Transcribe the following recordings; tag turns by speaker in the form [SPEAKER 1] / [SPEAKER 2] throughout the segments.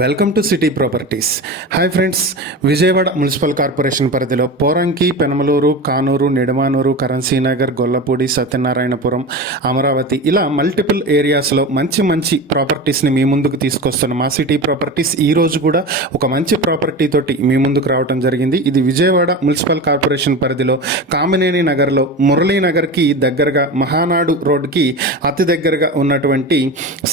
[SPEAKER 1] Welcome to city properties hi friends Vijayawada municipal corporation పరిధిలో పోరంకి పెనమలూరు కానూరు నిడమానూరు కరెన్సీనగర్ గొల్లపూడి సత్యనారాయణపురం అమరావతి ఇలా multiple ఏరియాస్లో మంచి మంచి ప్రాపర్టీస్ని మీ ముందుకు తీసుకొస్తున్న మా సిటీ ప్రాపర్టీస్ ఈ రోజు కూడా ఒక మంచి ప్రాపర్టీ తోటి మీ ముందుకు రావడం జరిగింది. ఇది విజయవాడ మున్సిపల్ కార్పొరేషన్ పరిధిలో కామినేని నగర్లో మురళీనగర్కి దగ్గరగా మహానాడు రోడ్కి అతి దగ్గరగా ఉన్నటువంటి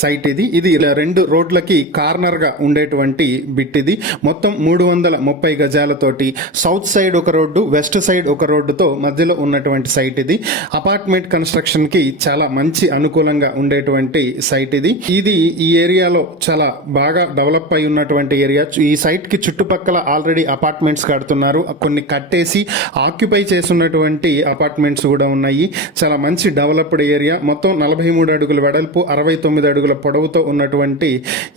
[SPEAKER 1] సైట్ ఇది. ఇది ఇలా రెండు రోడ్లకి కార్నర్గా ఉండేటువంటి బిట్ ఇది మొత్తం మూడు వందల ముప్పై గజాలతోటి సౌత్ సైడ్ ఒక రోడ్డు వెస్ట్ సైడ్ ఒక రోడ్డుతో మధ్యలో ఉన్నటువంటి సైట్ ఇది అపార్ట్మెంట్ కన్స్ట్రక్షన్కి చాలా మంచి అనుకూలంగా ఉండేటువంటి సైట్ ఇది ఇది ఈ ఏరియాలో చాలా బాగా డెవలప్ అయి ఉన్నటువంటి ఏరియా. ఈ సైట్కి చుట్టుపక్కల ఆల్రెడీ అపార్ట్మెంట్స్ కడుతున్నారు. కొన్ని కట్టేసి ఆక్యుపై చేస్తున్నటువంటి అపార్ట్మెంట్స్ కూడా ఉన్నాయి. చాలా మంచి డెవలప్డ్ ఏరియా. మొత్తం నలభై మూడు అడుగుల వెడల్పు అరవై తొమ్మిది అడుగుల పొడవుతో ఉన్నటువంటి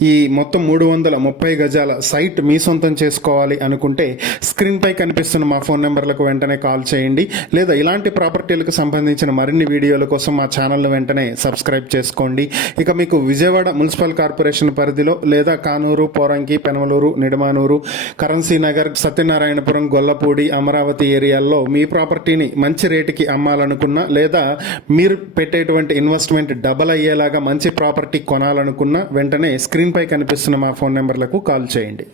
[SPEAKER 1] ఈ మొత్తం మూడు వందల ముప్పై గజాల సైట్ మీ సొంతం చేసుకోవాలి అనుకుంటే స్క్రీన్పై కనిపిస్తున్న మా ఫోన్ నెంబర్లకు వెంటనే కాల్ చేయండి. లేదా ఇలాంటి ప్రాపర్టీలకు సంబంధించిన మరిన్ని వీడియోల కోసం మా ఛానల్ను వెంటనే సబ్స్క్రైబ్ చేసుకోండి. ఇక మీకు విజయవాడ మున్సిపల్ కార్పొరేషన్ పరిధిలో లేదా కానూరు పోరంకి పెనమలూరు నిడమానూరు కరెన్సీ నగర్ సత్యనారాయణపురం గొల్లపూడి అమరావతి ఏరియాల్లో మీ ప్రాపర్టీని మంచి రేటుకి అమ్మాలనుకున్నా లేదా మీరు పెట్టేటువంటి ఇన్వెస్ట్మెంట్ డబల్ అయ్యేలాగా మంచి ప్రాపర్టీ కొనాలనుకున్నా వెంటనే స్క్రీన్పై కనిపిస్తున్న మా ఫోన్ ఫోన్ నెంబర్లకు కాల్ చేయండి.